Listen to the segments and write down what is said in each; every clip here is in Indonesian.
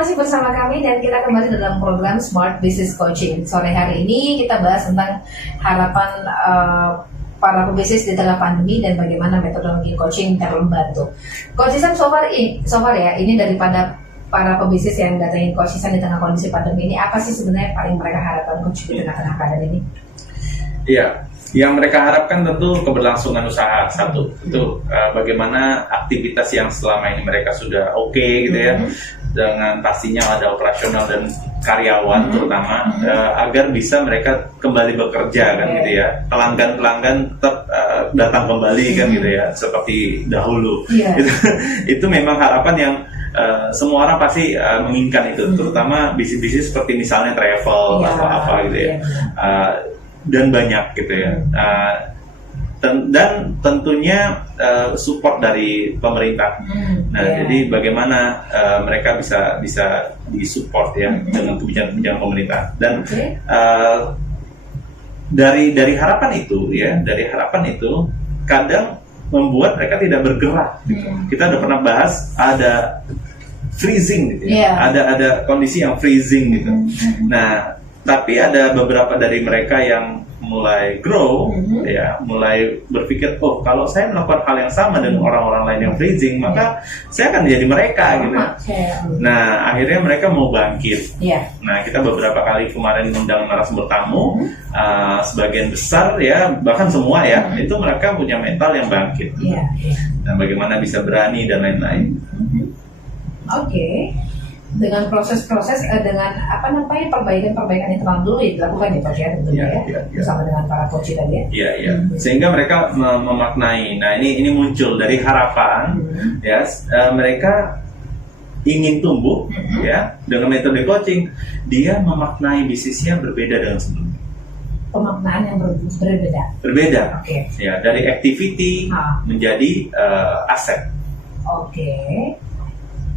masih bersama kami dan kita kembali dalam program Smart Business Coaching. Sore hari ini kita bahas tentang harapan para pebisnis di tengah pandemi dan bagaimana metodologi coaching dalam membantu. Coach Ihsan, so far ya, ini daripada para pebisnis yang datangin Coach Ihsan di tengah kondisi pandemi ini, apa sih sebenarnya paling mereka harapkan Coach di tengah-tengah keadaan ini? Iya, yang mereka harapkan tentu keberlangsungan usaha satu. Itu bagaimana aktivitas yang selama ini mereka sudah oke gitu ya, dengan pastinya ada operasional dan karyawan terutama, agar bisa mereka kembali bekerja kan gitu ya. Pelanggan-pelanggan tetap datang kembali kan gitu ya, seperti dahulu. Itu memang harapan yang semua orang pasti menginginkan itu, terutama bisnis-bisnis seperti misalnya travel atau apa gitu ya. Dan banyak gitu ya, dan tentunya support dari pemerintah. Jadi bagaimana mereka bisa disupport ya dengan kebijakan pemerintah. Dan dari harapan itu ya, kadang membuat mereka tidak bergerak. Gitu. Kita udah pernah bahas ada freezing gitu ya, ada kondisi yang freezing gitu. Nah, tapi ada beberapa dari mereka yang mulai grow, ya, mulai berpikir, oh kalau saya melakukan hal yang sama dengan orang-orang lain yang freezing, maka saya akan jadi mereka, gitu. Nah, akhirnya mereka mau bangkit. Nah, kita beberapa kali kemarin undang narasumber tamu, sebagian besar ya, bahkan semua ya, itu mereka punya mental yang bangkit. Dan bagaimana bisa berani dan lain-lain. Dengan proses-proses dengan perbaikan internal dulu dilakukan ya Coach ya, tentunya bersama dengan para coach tadi ya. Sehingga mereka memaknai. Nah, ini muncul dari harapan ya, mereka ingin tumbuh ya dengan metode coaching. Dia memaknai bisnisnya berbeda dengan sebelumnya. Pemaknaan yang berbeda. Ya, dari activity menjadi aset.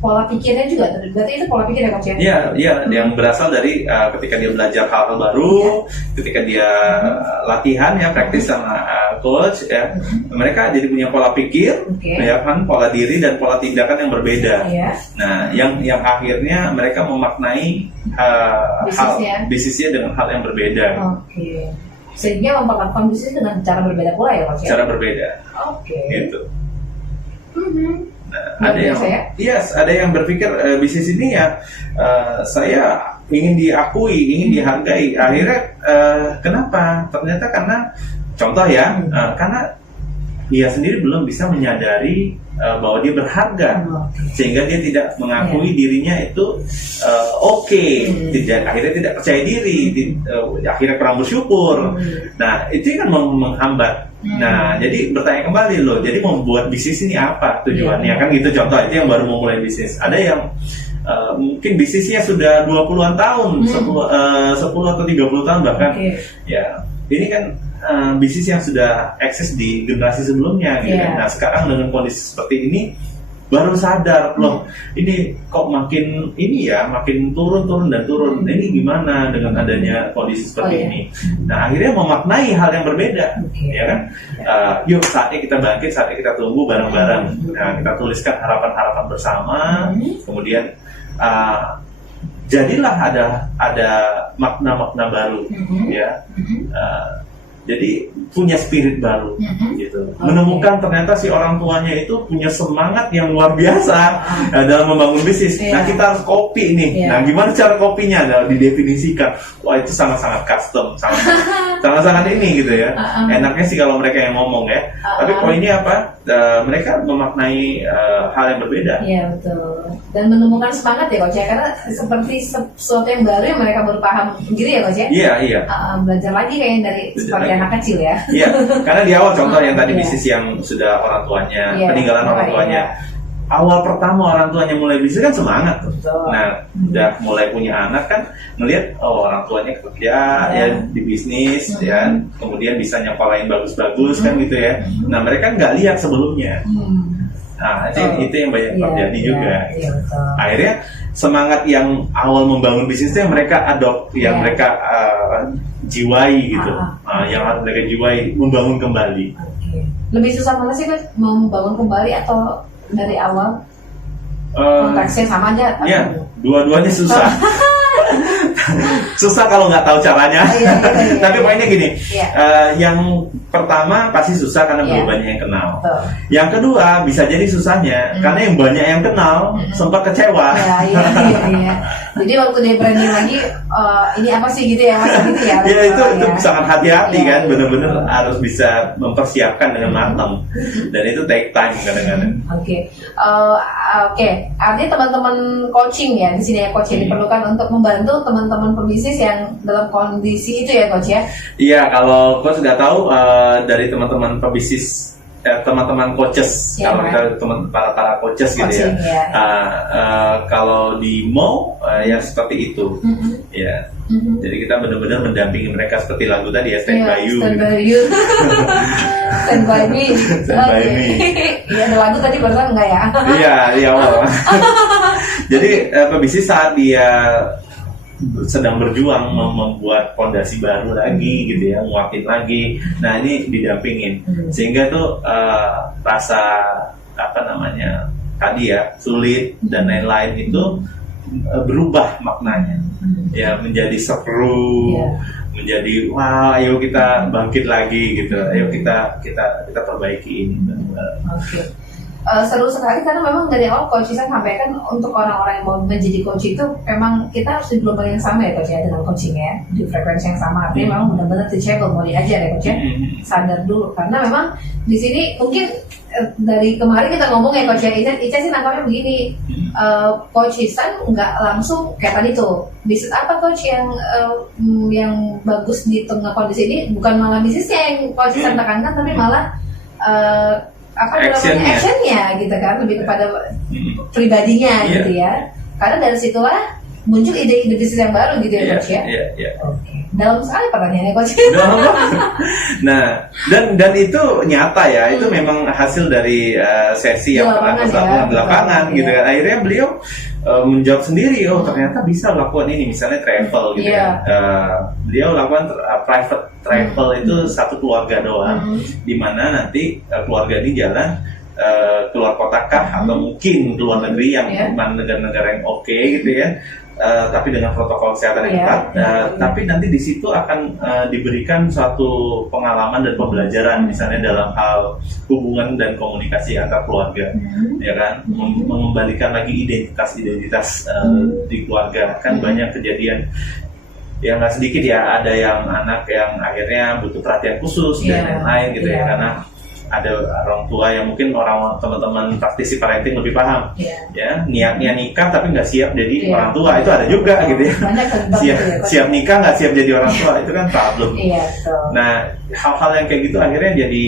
Pola pikirnya juga, berarti itu pola pikir ya Coach ya? Iya, yang berasal dari ketika dia belajar hal-hal baru, ketika dia latihan ya, praktis sama coach ya, mereka jadi punya pola pikir, ya kan, pola diri dan pola tindakan yang berbeda. Nah, yang akhirnya mereka memaknai bisnisnya dengan hal yang berbeda. Sehingga memperlakukan bisnis dengan cara berbeda pula ya Coach ya? Cara berbeda. Gitu. Nah, ada yang berpikir bisnis ini ya, saya ingin diakui, ingin dihargai. Akhirnya kenapa? Ternyata karena contoh ya, karena dia sendiri belum bisa menyadari bahwa dia berharga, sehingga dia tidak mengakui dirinya itu akhirnya tidak percaya diri, akhirnya kurang bersyukur. Nah, itu kan menghambat. Nah, jadi bertanya kembali loh, jadi mau buat bisnis ini apa tujuannya, kan gitu contoh. Itu yang baru mau mulai bisnis. Ada yang mungkin bisnisnya sudah 20-an tahun, 10 atau 30 tahun bahkan. Ya, ini kan bisnis yang sudah eksis di generasi sebelumnya gitu. Nah, sekarang dengan kondisi seperti ini baru sadar loh, ini kok makin turun. Ini gimana dengan adanya kondisi seperti ini? Nah, akhirnya memaknai hal yang berbeda, ya kan? Yuk, saatnya kita bangkit, saatnya kita tumbuh bareng-bareng. Nah, kita tuliskan harapan-harapan bersama, kemudian jadilah ada makna-makna baru, ya. Jadi punya spirit baru, gitu. Menemukan ternyata si orang tuanya itu punya semangat yang luar biasa dalam membangun bisnis. Nah, kita harus copy nih. Nah, gimana cara kopinya? Nah, didefinisikan. Wah, itu sangat-sangat custom, sangat-sangat ini gitu ya. Enaknya sih kalau mereka yang ngomong ya. Tapi poinnya apa? Mereka memaknai hal yang berbeda. Iya, betul. Dan menemukan semangat ya Coach ya, karena seperti sesuatu yang baru yang mereka baru paham gitu ya Coach ya. Iya. Belajar lagi kayaknya dari seperti anak kecil ya. Iya, karena di awal contoh yang tadi bisnis yang sudah orang tuanya, peninggalan orang tuanya. Awal pertama orang tuanya mulai bisnis kan semangat tuh. Nah, udah mulai punya anak kan ngelihat orang tuanya kerja ya di bisnis ya, kemudian bisa nyekolahin bagus-bagus kan gitu ya. Nah, mereka nggak lihat sebelumnya. Nah, itu yang banyak terjadi juga. Akhirnya semangat yang awal membangun bisnis itu yang mereka adopt, yang mereka jiwai gitu, yang harus mereka jiwai, membangun kembali. Lebih susah mana sih Coach, membangun kembali atau dari awal? Konteksnya sama aja? dua-duanya susah. Susah kalau nggak tahu caranya. Tapi poinnya gini, yang pertama pasti susah karena belum banyak yang kenal. Yang kedua bisa jadi susahnya karena yang banyak yang kenal sempat kecewa. Jadi waktu dia berani lagi, ini apa sih gitu ya, masa gitu ya. Ya itu sangat hati-hati kan, benar-benar harus bisa mempersiapkan dengan matang. Dan itu take time kadang-kadang. Oke. Artinya teman-teman coaching ya, di sini ya coach yang diperlukan untuk membantu teman-teman pebisnis yang dalam kondisi itu ya coach ya. Iya, kalau coach nggak tahu dari teman-teman pebisnis, teman-teman coaches, kalau kita para coaches gitu ya. Kalau di Mo ya seperti itu, ya. Jadi kita benar-benar mendampingi mereka seperti lagu tadi ya, Stand By You. Stand By You. Stand By Me. Stand By Me. Iya, ada lagu tadi barusan enggak ya? Iya, di awal. Jadi pebisnis saat dia sedang berjuang membuat fondasi baru lagi gitu ya, nguatin lagi. Nah ini didampingin sehingga tuh rasa tadi ya sulit dan lain-lain itu berubah maknanya ya, menjadi seru, menjadi wah ayo kita bangkit lagi gitu, ayo kita perbaiki ini. Seru sekali karena memang dari awal coach saya sampaikan untuk orang-orang yang mau menjadi coach itu memang kita harus di gelombang yang sama ya coach ya, dengan coaching ya, di frekuensi yang sama. Artinya memang benar-benar teachable, mau diajar ya coach ya, sadar dulu karena memang di sini mungkin dari kemarin kita ngomong ya coach ya, Ica sih nangkapnya begini, coach Ihsan nggak langsung kayak tadi tuh bisnis apa coach yang bagus di tengah kondisi ini, bukan malah bisnisnya yang coach Ihsan tekankan tapi malah actionnya gitu kan, lebih kepada pribadinya gitu ya, karena dari situlah muncul ide-ide bisnis yang baru gitu ya coach ya. Dalam sekali pertanyaannya coach. Nah dan itu nyata ya, itu memang hasil dari sesi yang pernah kita lakukan di lapangan gitu kan. Akhirnya beliau menjawab sendiri, oh ternyata bisa lakukan ini, misalnya travel gitu ya. Beliau lakukan private travel itu satu keluarga doang, di mana nanti keluarga ini jalan keluar kota kah atau mungkin keluar negeri yang negara-negara yang oke gitu ya. Tapi dengan protokol kesehatan yang ketat, tapi nanti di situ akan diberikan suatu pengalaman dan pembelajaran, misalnya dalam hal hubungan dan komunikasi antar keluarga, ya kan, mengembalikan lagi identitas di keluarga. Kan banyak kejadian yang nggak sedikit ya, ada yang anak yang akhirnya butuh perhatian khusus dan lain-lain gitu ya, karena ada orang tua yang mungkin teman-teman praktisi parenting lebih paham, ya niatnya nikah tapi nggak siap jadi orang tua, itu ada juga gitu ya. Siap nikah nggak siap jadi orang tua, itu kan problem. Nah hal-hal yang kayak gitu akhirnya jadi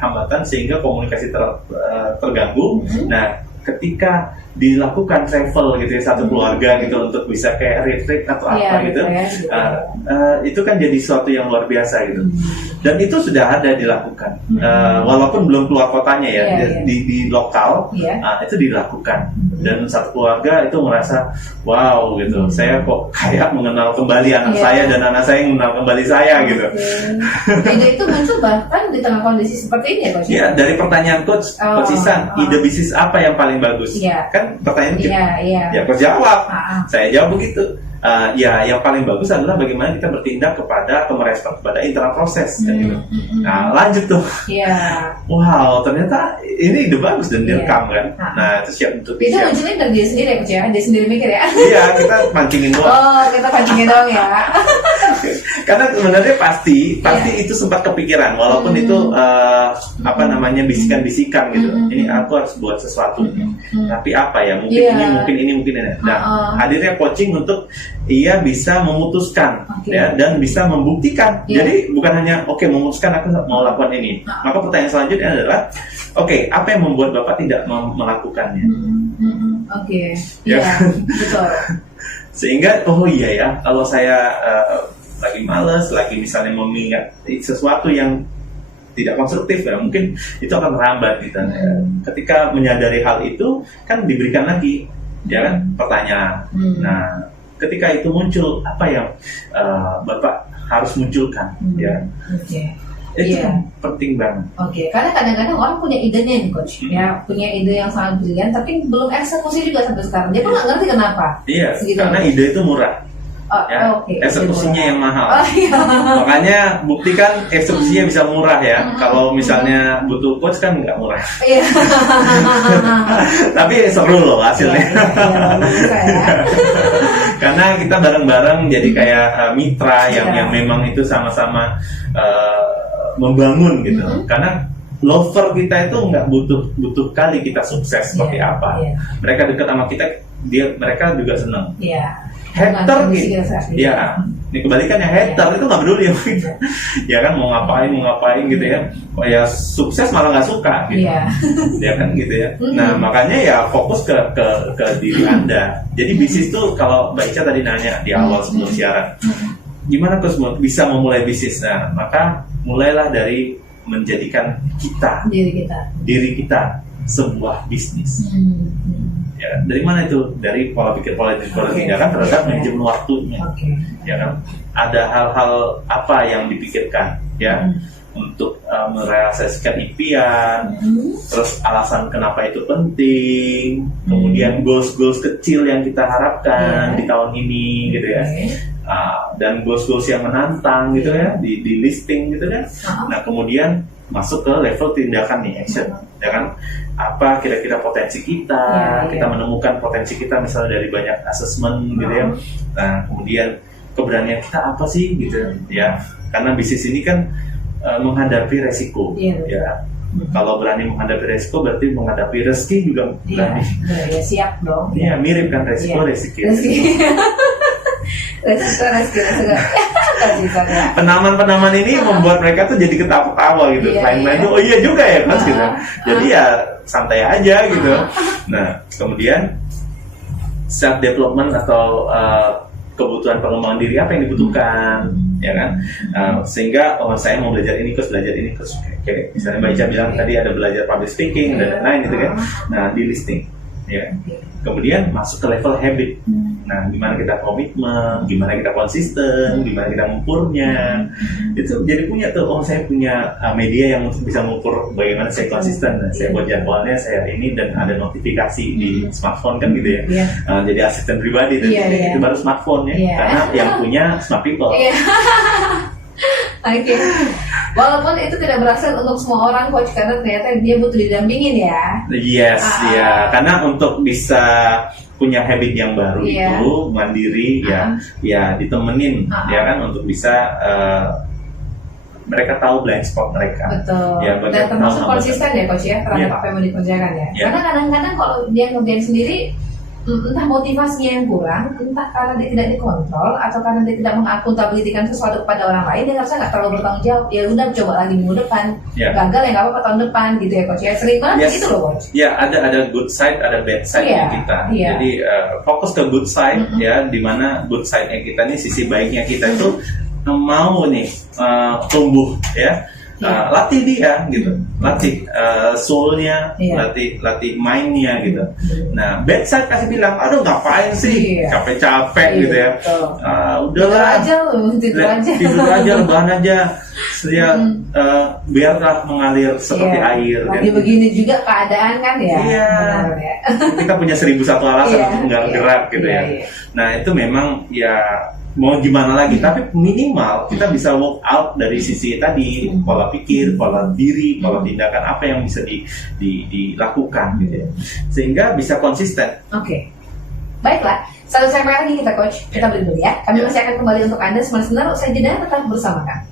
hambatan sehingga komunikasi terganggu. Nah ketika dilakukan travel gitu ya, satu keluarga gitu untuk bisa kayak retreat atau apa gitu, itu kan jadi sesuatu yang luar biasa gitu. Dan itu sudah ada dilakukan, walaupun belum keluar kotanya ya, di lokal itu dilakukan. Dan satu keluarga itu merasa wow gitu, saya kok kayak mengenal kembali anak saya dan anak saya yang mengenal kembali saya gitu. Ide itu muncul bahkan di tengah kondisi seperti ini ya coach? Iya, dari pertanyaan coach Ihsan, ide bisnis apa yang paling bagus? Kan pertanyaan gitu. Ya coach jawab, saya jawab begitu. Ya yang paling bagus adalah bagaimana kita bertindak kepada atau merespon kepada internal proses kan gitu. Nah lanjut tuh, wow ternyata ini ide bagus dan direkam kan. Nah itu siap untuk itu munculnya dari dia sendiri ya coach ya, dia sendiri mikir ya. Iya, kita pancingin doang. Kita pancingin doang ya. Karena sebenarnya pasti itu sempat kepikiran, walaupun itu bisikan-bisikan gitu. Ini aku harus buat sesuatu, tapi apa ya, mungkin ini mungkin ini. Nah hadirnya coaching untuk ia bisa memutuskan ya, dan bisa membuktikan. Jadi bukan hanya memutuskan aku mau lakukan ini. Maka pertanyaan selanjutnya adalah apa yang membuat Bapak tidak melakukannya? Betul. Sehingga kalau saya lagi males, lagi misalnya mengingat sesuatu yang tidak konstruktif ya, mungkin itu akan merambat gitu. Ketika menyadari hal itu kan diberikan lagi ya kan pertanyaan. Nah ketika itu muncul, apa yang Bapak harus munculkan ya? Itu kan penting banget. Oke, karena kadang-kadang orang punya idenya nih coach, ya punya ide yang sangat brilian, tapi belum eksekusi juga sampai sekarang. Dia pun nggak ngerti kenapa. Iya, Segitu. karena ide itu murah. Eksekusinya yang mahal. Makanya buktikan eksekusinya bisa murah ya. Kalau misalnya butuh coach kan nggak murah. Iya. Tapi seru loh hasilnya. Karena kita bareng-bareng jadi kayak mitra yang memang itu sama-sama membangun gitu. Karena lover kita itu nggak butuh kali kita sukses seperti apa. Mereka dekat sama kita, mereka juga senang. Hater gitu, ya. Ini kebalikannya, hater itu nggak peduli ya kan, mau ngapain gitu ya. Oh ya sukses malah nggak suka gitu. Ya kan gitu ya. Nah makanya ya fokus ke diri Anda. Jadi bisnis tuh, kalau Mbak Ica tadi nanya di awal sebelum siaran, gimana terus bisa memulai bisnis? Nah maka mulailah dari menjadikan diri kita sebuah bisnis. Ya, dari mana itu? Dari pola pikir, pola tindakan terhadap manajemen waktunya. Ya kan? Ada hal-hal apa yang dipikirkan ya untuk merealisasikan impian, terus alasan kenapa itu penting, kemudian goals kecil yang kita harapkan di tahun ini gitu ya. Dan goals yang menantang gitu ya, di listing gitu kan. Nah kemudian masuk ke level tindakan nih, action, ya kan? Apa kira-kira potensi kita? Kita menemukan potensi kita misalnya dari banyak assessment gitu ya. Nah kemudian keberanian kita apa sih gitu ya? Karena bisnis ini kan menghadapi resiko, ya. Kalau berani menghadapi resiko berarti menghadapi rezeki juga berani. Ya siap dong. Iya mirip kan, resiko rezeki. Penaman ini membuat mereka tuh jadi ketawa-tawa gitu. Main-main tuh, oh iya juga ya mas gitu. Jadi ya santai aja gitu. Nah kemudian self development atau kebutuhan pengembangan diri apa yang dibutuhkan, ya kan? Sehingga saya mau belajar ini, terus belajar ini, terus kayak misalnya Mbak Ica bilang tadi ada belajar public speaking dan lain-lain gitu kan. Nah di listing, ya. Kemudian masuk ke level habit. Nah, gimana kita komitmen, gimana kita konsisten, gimana kita mengukurnya. Itu jadi punya tuh, oh saya punya media yang bisa mengukur bagaimana saya konsisten. Nah, saya buat jadwalnya, saya ini, dan ada notifikasi di smartphone kan gitu ya. Jadi asisten pribadi, itu baru smartphone ya. Karena yang punya smart people. Oke. Walaupun itu tidak berhasil untuk semua orang coach, karena ternyata dia butuh didampingin ya. Yes, ya. Karena untuk bisa punya habit yang baru itu mandiri ya ditemenin ya kan, untuk bisa mereka tahu blind spot mereka. Betul. Ya, dan termasuk konsisten ya coach ya terhadap apa yang mau dikerjakan ya. Karena kadang-kadang kalau dia ngerjain sendiri, entah motivasinya yang kurang, entah karena dia tidak dikontrol, atau karena dia tidak mengakuntabilitikan sesuatu kepada orang lain, dia harusnya nggak terlalu bertanggung jawab. Ya udah, coba lagi minggu depan, gagal ya nggak apa-apa tahun depan gitu ya coach ya. Sering banget gitu loh coach. Ya ada good side, ada bad side kita. Jadi fokus ke good side ya, dimana good side-nya kita nih, sisi baiknya kita itu mau nih tumbuh ya. Latih dia gitu, latih soulnya, latih mindnya gitu. Nah bad side kasih bilang, aduh ngapain sih, capek-capek gitu ya. Udahlah, tidur aja, rebahan aja, biarlah mengalir seperti air. Lagi begini juga keadaan kan ya. Kita punya 1001 alasan untuk nggak gerak gitu ya. Nah itu memang ya mau gimana lagi, tapi minimal kita bisa work out dari sisi tadi, pola pikir, pola diri, pola tindakan apa yang bisa dilakukan gitu ya, sehingga bisa konsisten. Oke. Baiklah, satu segmen lagi kita coach, kita beri dulu ya. Kami masih akan kembali untuk Anda, sebentar usai jeda, tetap bersama kami.